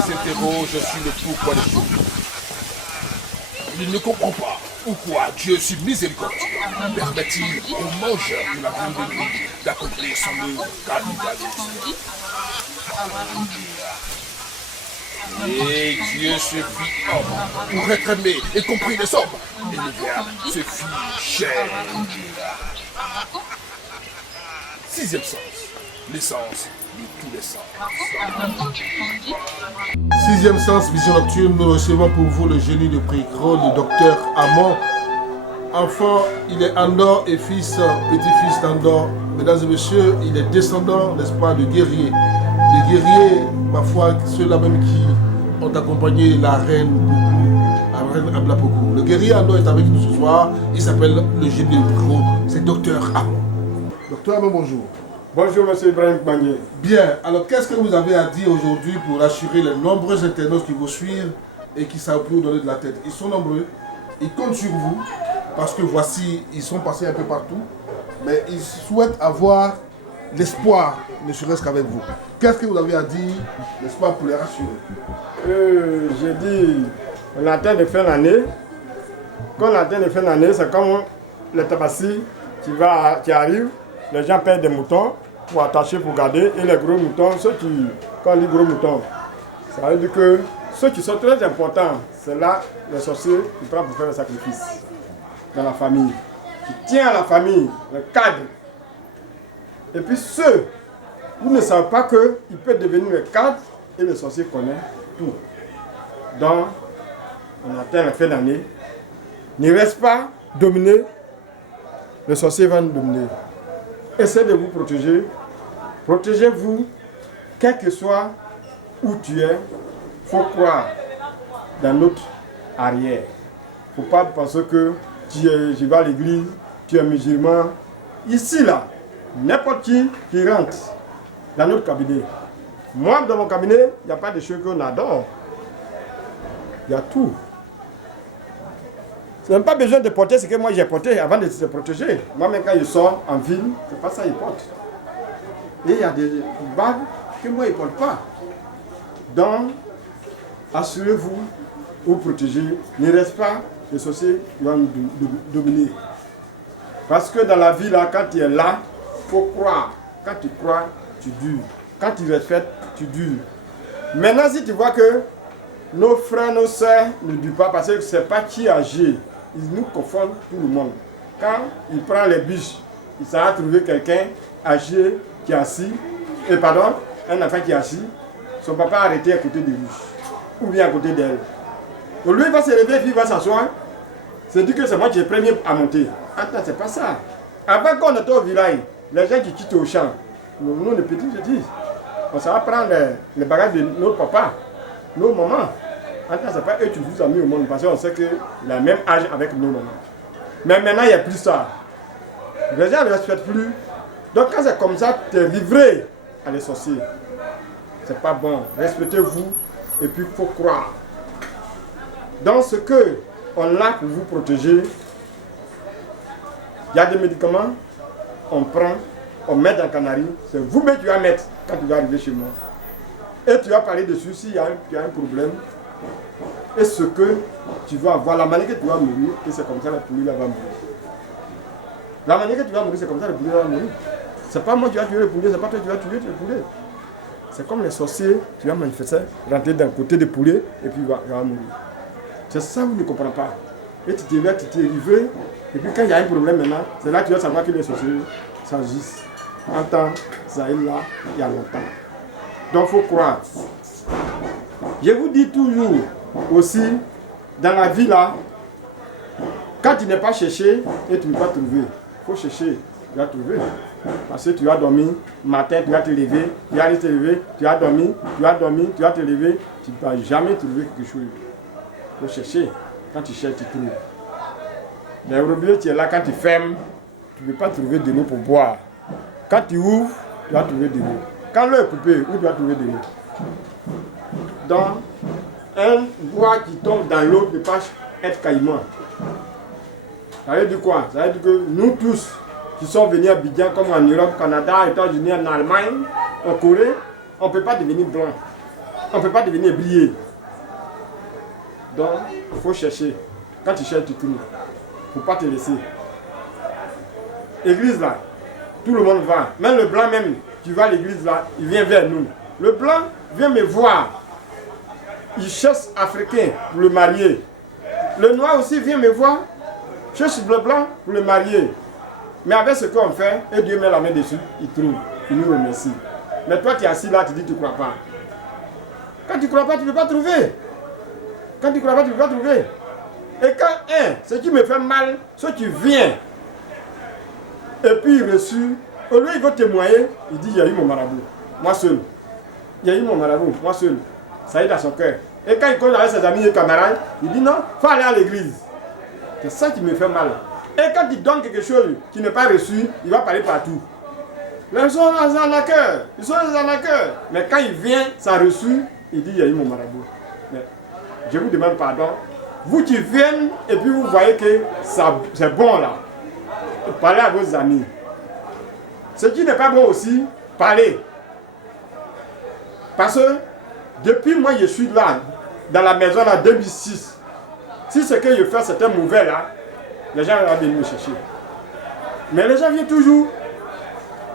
S'interroge sur le pourquoi des choses. Il ne comprend pas pourquoi Dieu, sur miséricorde, permet-il aux mangeurs de la viande de lui d'accomplir son œuvre capitaliste. Et Dieu se fit homme pour être aimé et compris des hommes. Et le Verbe se fit chair. Sixième sens, l'essence de tous les sens. Sixième sens, vision nocturne, nous recevons pour vous le génie de Pricro, le docteur Amon. Enfant, il est Andor et fils, petit-fils d'Andor. Mesdames et messieurs, il est descendant, n'est-ce pas, de guerriers. Les guerriers, ma foi, ceux-là même qui ont accompagné la reine Ablapoku. Le guerrier Andor est avec nous ce soir. Il s'appelle le génie de Pricro. C'est docteur Amon. Docteur Amon, bonjour. Bonjour, monsieur Ibrahim Bangé. Bien, alors qu'est-ce que vous avez à dire aujourd'hui pour assurer les nombreux internautes qui vous suivent et qui savent plus vous donner de la tête? Ils sont nombreux, ils comptent sur vous, parce que voici, ils sont passés un peu partout, mais ils souhaitent avoir l'espoir, ne serait-ce qu'avec vous. Qu'est-ce que vous avez à dire, l'espoir pour les rassurer? J'ai dit, on est en train de faire l'année. Quand on est en train de faire l'année, c'est comme le tabaski qui arrive. Les gens payent des moutons pour attacher, pour garder. Et les gros moutons, quand on dit gros moutons, ça veut dire que ceux qui sont très importants, c'est là les sorciers qui prennent pour faire le sacrifice dans la famille. Qui tient à la famille, le cadre. Et puis ceux, vous ne savez pas qu'ils peuvent devenir le cadre et le sorcier connaît tout. Donc, on atteint la fin d'année. Ne reste pas dominé, le sorcier va nous dominer. Essayez de vous protéger. Protégez-vous, quel que soit où tu es. Il faut croire dans notre arrière. Il ne faut pas penser que je vais à l'église, tu es musulman. Ici, là, n'importe qui rentre dans notre cabinet. Moi, dans mon cabinet, il n'y a pas de choses qu'on adore. Il y a tout. Tu n'as pas besoin de porter ce que moi j'ai porté avant de se protéger. Moi-même, quand je sors en ville, c'est pas ça qu'ils portent. Et il y a des bagues que moi, ils ne portent pas. Donc, assurez-vous, vous protéger. Ne reste pas les sorciers qui vont nous dominer. Parce que dans la vie, là, quand tu es là, il faut croire. Quand tu crois, tu dures. Quand tu respectes, tu dures. Maintenant, si tu vois que nos frères, nos sœurs ne durent pas parce que ce n'est pas qui agit. Ils nous confondent tout le monde. Quand il prend les bûches, il s'en trouver quelqu'un âgé qui est assis, un enfant qui est assis, son papa a arrêté à côté de lui, ou bien à côté d'elle. Donc lui il va se lever et puis il va s'asseoir. C'est dit que c'est moi qui est premier à monter. Attends, c'est pas ça. Avant qu'on était au village, les gens qui quittent au champ, nous les petits, je dis, on s'en va prendre les bagages de nos papas, nos mamans. Attends, c'est pas eux qui vous ont mis au monde parce qu'on sait qu'il a le même âge avec nos mamans. Mais maintenant, il n'y a plus ça. Les gens ne respectent plus. Donc quand c'est comme ça, tu es livré à les sorciers. C'est pas bon. Respectez-vous et puis il faut croire. Dans ce qu'on a pour vous protéger, il y a des médicaments, on prend, on met dans le canari. C'est vous-même qui vas mettre quand tu vas arriver chez moi. Et tu vas parler dessus si tu as un problème. Et ce que tu vas avoir, la manière que tu vas mourir, et c'est comme ça la poulie là va mourir. La manière que tu vas mourir, c'est comme ça la poulie va mourir. C'est pas moi qui vas tuer le poulet, c'est pas toi qui vas tuer le poulet. C'est comme les sorciers, tu vas manifester, rentrer d'un côté des poulets, et puis il va mourir. C'est ça, vous ne comprenez pas. Et tu t'es là, tu t'es livré, et puis quand il y a un problème maintenant, c'est là que tu vas savoir que les sorciers s'agissent. En temps, ça est là, il y a longtemps. Donc il faut croire. Je vous dis toujours aussi, dans la vie là, quand tu n'es pas cherché et tu ne peux pas trouver, il faut chercher, tu vas trouver. Parce que tu vas dormir, matin tu vas te lever, tu vas te lever, tu vas dormir, tu vas te lever, tu ne vas jamais trouver quelque chose. Il faut chercher. Quand tu cherches, tu trouves. Les robinets, tu es là, quand tu fermes, tu ne peux pas trouver de l'eau pour boire. Quand tu ouvres, tu vas trouver de l'eau. Quand l'eau est coupée, où tu vas trouver de l'eau? Donc, un bois qui tombe dans l'eau ne peut pas être caïman. Ça veut dire quoi? Ça veut dire que nous tous qui sommes venus à Abidjan, comme en Europe, Canada, États-Unis, en Allemagne, en Corée, on ne peut pas devenir blanc. On ne peut pas devenir briller. Donc, il faut chercher. Quand tu cherches, tu trouves. Il ne faut pas te laisser. Église là, tout le monde va. Même le blanc même, tu vas à l'église là, il vient vers nous. Le blanc vient me voir. Il cherche africain pour le marier. Le noir aussi vient me voir. Cherche le blanc pour le marier. Mais avec ce qu'on fait, et Dieu met la main dessus, il trouve. Il nous remercie. Mais toi, tu es assis là, tu dis que tu ne crois pas. Quand tu ne crois pas, tu ne peux pas trouver. Quand tu ne crois pas, tu ne peux pas trouver. Et quand, ce qui me fait mal, c'est que tu viens. Et puis il reçut, au lieu il veut témoigner, il dit, il y a eu mon marabout, moi seul. Il y a eu mon marabout, moi seul. Ça y est dans son cœur. Et quand il cause avec ses amis et camarades, il dit non, il faut aller à l'église. C'est ça qui me fait mal. Et quand il donne quelque chose qui n'est pas reçu, il va parler partout. Les gens sont des arnaqueurs, ils sont des arnaqueurs. Mais quand il vient, ça a reçu, il dit, il y a eu mon marabout. Mais je vous demande pardon. Vous qui venez et puis vous voyez que c'est bon là. Parlez à vos amis. Ce qui n'est pas bon aussi, parlez. Parce que depuis moi je suis là, dans la maison là, 2006. Si ce que je fais c'était mauvais là, les gens vont venir me chercher. Mais les gens viennent toujours.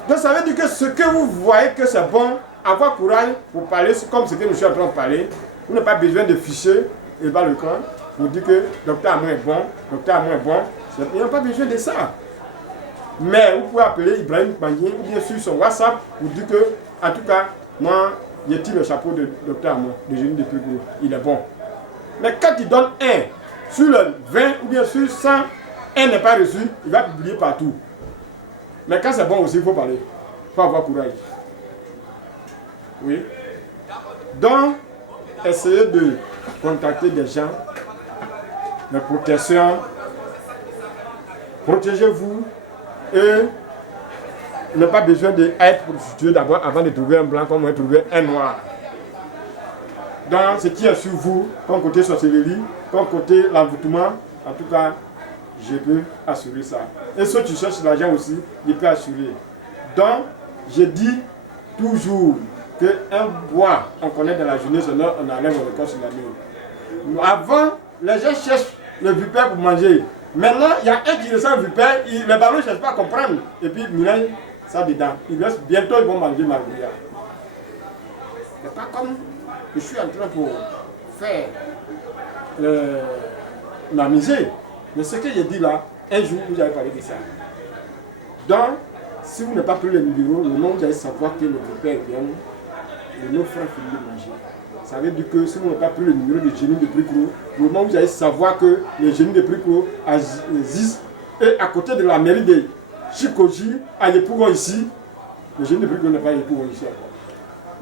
Donc ça veut dire que ce que vous voyez que c'est bon, avoir courage pour parler comme ce que je suis en train de parler. Vous n'avez pas besoin de ficher et bas le camp pour dire que docteur Amon est bon, docteur Amon est bon. Il n'y a pas besoin de ça. Mais vous pouvez appeler Ibrahim Kpangui ou bien sur son WhatsApp pour dire que, en tout cas, moi, j'ai tiré le chapeau de docteur Amon, de génie de Pégou. Il est bon. Mais quand il donne 1 sur le 20 ou bien sur 100, 1 n'est pas reçu, il va publier partout. Mais quand c'est bon aussi, il faut parler. Il faut avoir courage. Oui. Donc, essayez de contacter des gens, de protection. Protégez-vous et n'avez pas besoin d'être prostitué d'abord avant de trouver un blanc comme on a trouvé un noir. Donc, ce qui est sur vous, comme côté sorcellerie, comme côté l'envoûtement, en tout cas, je peux assurer ça. Et ceux qui cherchent l'argent aussi, je peux assurer. Donc, je dis toujours qu'un bois, on connaît dans la journée, sinon on enlève le corps sur la nuit. Avant, les gens cherchent le vipère pour manger. Maintenant, il y a un qui ressent vipère, les ballons ne cherchent pas à comprendre. Et puis, il met ça dedans. Bientôt, ils vont manger marguerite. C'est pas comme je suis en train pour faire m'amuser. Mais ce que j'ai dit là, un jour, vous avez parlé de ça. Donc, si vous n'avez pas pris le numéro, le moment où vous allez savoir que le vipère vient, et nos frères finissent de manger. Ça veut dire que si vous n'avez pas pris le numéro de génie de Pricro, le moment où vous allez savoir que le génie de Pricro existe, et à côté de la mairie de Chikoji, à Yepougon ici, le génie de Pricro n'est pas Yepougon ici encore.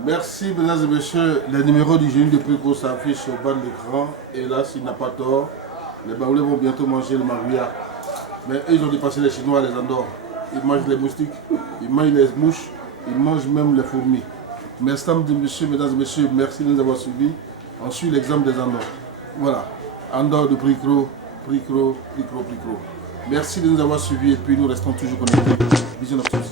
Merci, mesdames et messieurs. Le numéro du génie de Pricro s'affiche au bas de l'écran. Et là, s'il n'a pas tort, les Baoulés vont bientôt manger le marouilla. Mais eux, ils ont dépassé les Chinois, les Andorres. Ils mangent les moustiques, ils mangent les mouches, ils mangent même les fourmis. Mesdames et messieurs, merci de nous avoir suivis. On suit l'exemple des Andorres. Voilà. Andorre de Pricro. Merci de nous avoir suivis et puis nous restons toujours connectés. Vision Nocturne.